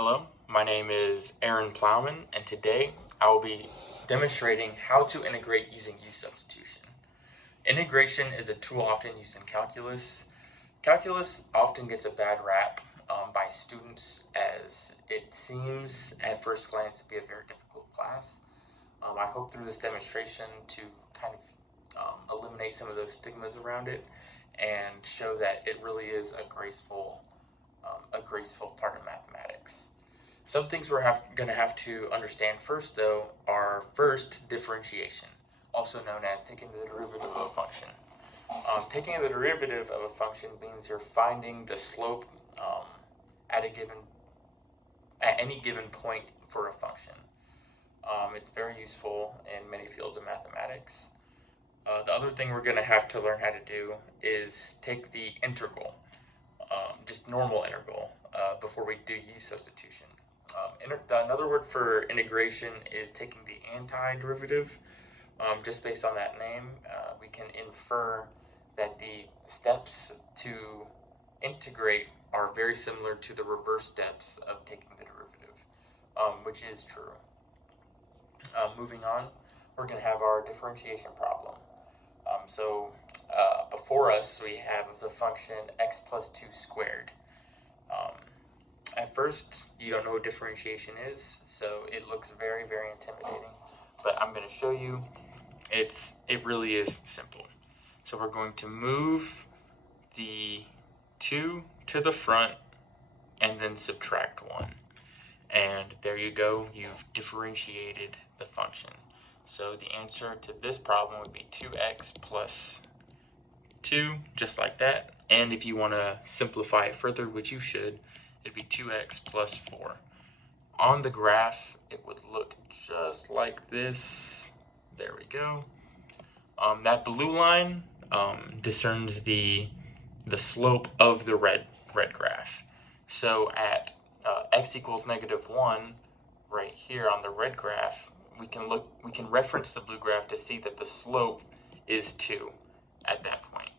Hello, my name is Aaron Plowman, and today I will be demonstrating how to integrate using U substitution. Integration is a tool often used in calculus. Calculus often gets a bad rap by students as it seems at first glance to be a very difficult class. I hope through this demonstration to kind of eliminate some of those stigmas around it and show that it really is a graceful part of mathematics. Some things we're going to have to understand first, though, are first differentiation, also known as taking the derivative of a function. Taking the derivative of a function means you're finding the slope at any given point for a function. It's very useful in many fields of mathematics. The other thing we're going to have to learn how to do is take the integral, just normal integral, before we do U substitution. Another word for integration is taking the antiderivative. Just based on that name, we can infer that the steps to integrate are very similar to the reverse steps of taking the derivative, which is true. Moving on, we're going to have our differentiation problem. Before us, we have the function x plus 2 squared. At first, you don't know what differentiation is, so it looks very, very intimidating. But I'm going to show you it really is simple. So we're going to move the 2 to the front and then subtract 1. And there you go, you've differentiated the function. So the answer to this problem would be 2x plus 2, just like that. And if you want to simplify it further, which you should, it'd be 2x plus 4. On the graph, it would look just like this. There we go. That blue line discerns the slope of the red graph. So at x equals -1, right here on the red graph, we can reference the blue graph to see that the slope is 2 at that point.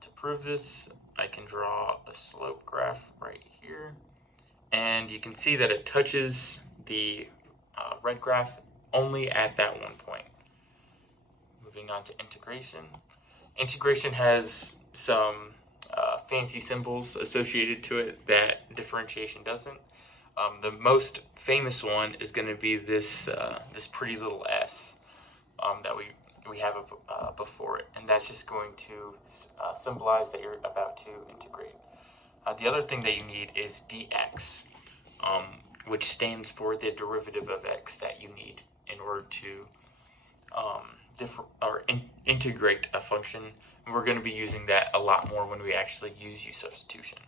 To prove this, I can draw a slope graph right here, and you can see that it touches the red graph only at that one point. Moving on to integration. Integration has some fancy symbols associated to it that differentiation doesn't. The most famous one is going to be this pretty little s that we have before it, and that's just going to symbolize that you're about to integrate. The other thing that you need is dx, which stands for the derivative of x that you need in order to integrate a function. And we're going to be using that a lot more when we actually use U substitution.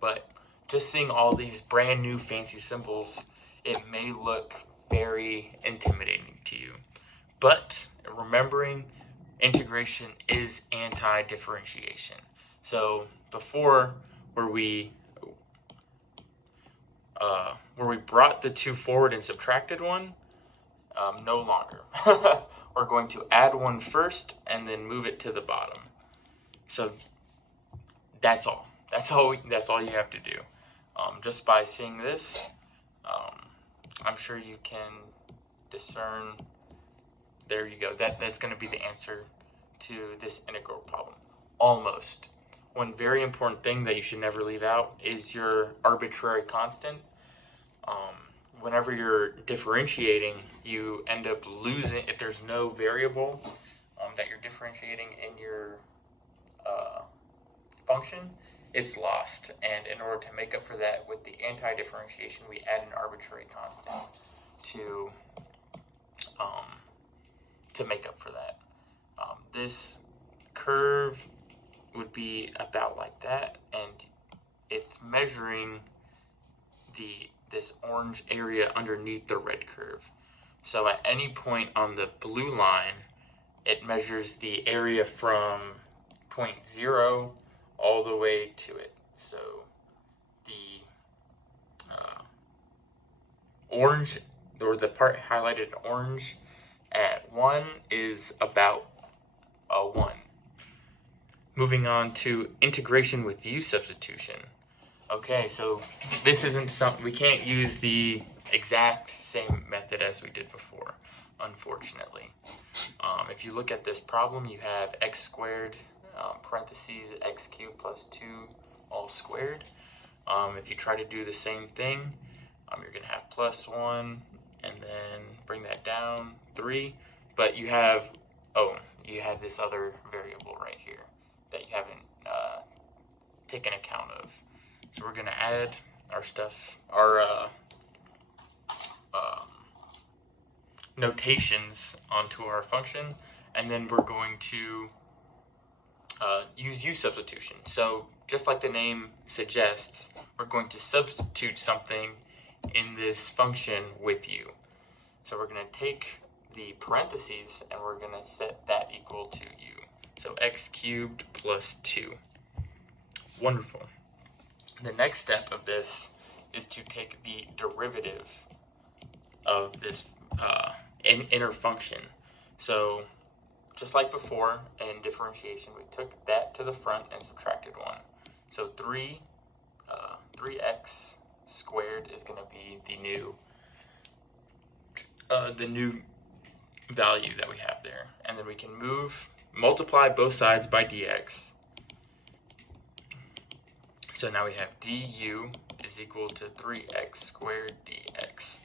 But just seeing all these brand new fancy symbols, it may look very intimidating to you. But remembering integration is anti-differentiation. So before, where we brought the 2 forward and subtracted 1, no longer. We're going to add 1 first and then move it to the bottom. So that's all. That's all you have to do. Just by seeing this, I'm sure you can discern. There you go. That's going to be the answer to this integral problem. Almost. One very important thing that you should never leave out is your arbitrary constant. Whenever you're differentiating, you end up losing, if there's no variable that you're differentiating in your function, it's lost. And in order to make up for that with the anti-differentiation, we add an arbitrary constant to make up for that. This curve would be about like that, and it's measuring this orange area underneath the red curve. So at any point on the blue line, it measures the area from point 0 all the way to it. So the orange, or the part highlighted orange at 1 is about 1. Moving on to integration with U substitution. Okay, so this isn't something, we can't use the exact same method as we did before, unfortunately. If you look at this problem, you have x squared, parentheses, x cubed plus 2 all squared. If you try to do the same thing, you're going to have plus 1, and then bring that down, 3. But you have this other variable right here that you haven't taken account of. So we're going to add our stuff, our notations onto our function, and then we're going to use u substitution. So just like the name suggests, we're going to substitute something in this function with u. So we're going to take the parentheses and we're going to set that equal to u. So x cubed plus 2. Wonderful. The next step of this is to take the derivative of this inner function. So just like before in differentiation, we took that to the front and subtracted 1. So 3x squared is going to be the new value that we have there. And then we can multiply both sides by dx. So now we have du is equal to 3x squared dx.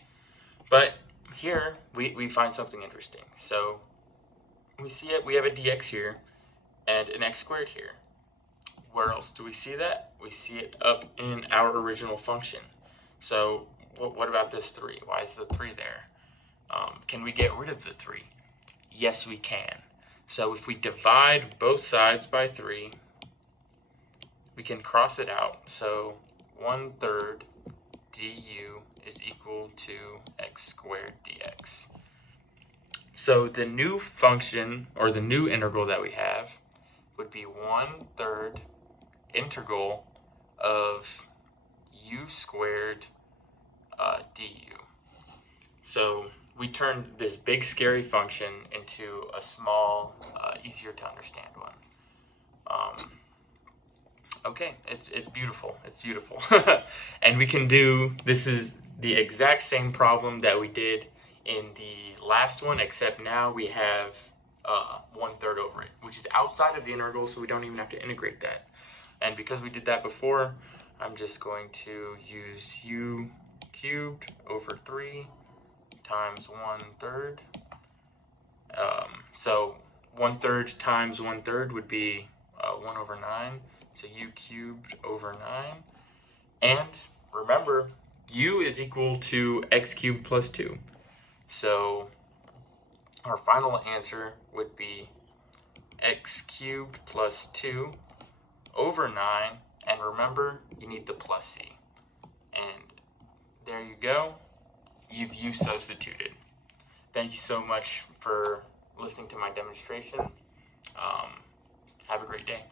But here we find something interesting. So we see it, we have a dx here and an x squared here. Where else do we see that? We see it up in our original function. So what about this 3? Why is the 3 there? Can we get rid of the 3? Yes, we can. So if we divide both sides by 3, we can cross it out. So 1/3 du is equal to x squared dx. So the new function, or the new integral that we have, would be 1/3 integral of u squared du. So we turned this big scary function into a small, easier to understand one. Okay, it's beautiful. It's beautiful. And we can this is the exact same problem that we did in the last one, except now we have 1/3 over it, which is outside of the integral, so we don't even have to integrate that. And because we did that before, I'm just going to use u cubed over 3 times 1/3. So 1/3 times 1/3 would be 1/9. So u cubed over 9. And remember, u is equal to x cubed plus 2. So our final answer would be x cubed plus 2 over 9. And remember, you need the plus c. And there you go. You've u substituted. Thank you so much for listening to my demonstration. Have a great day.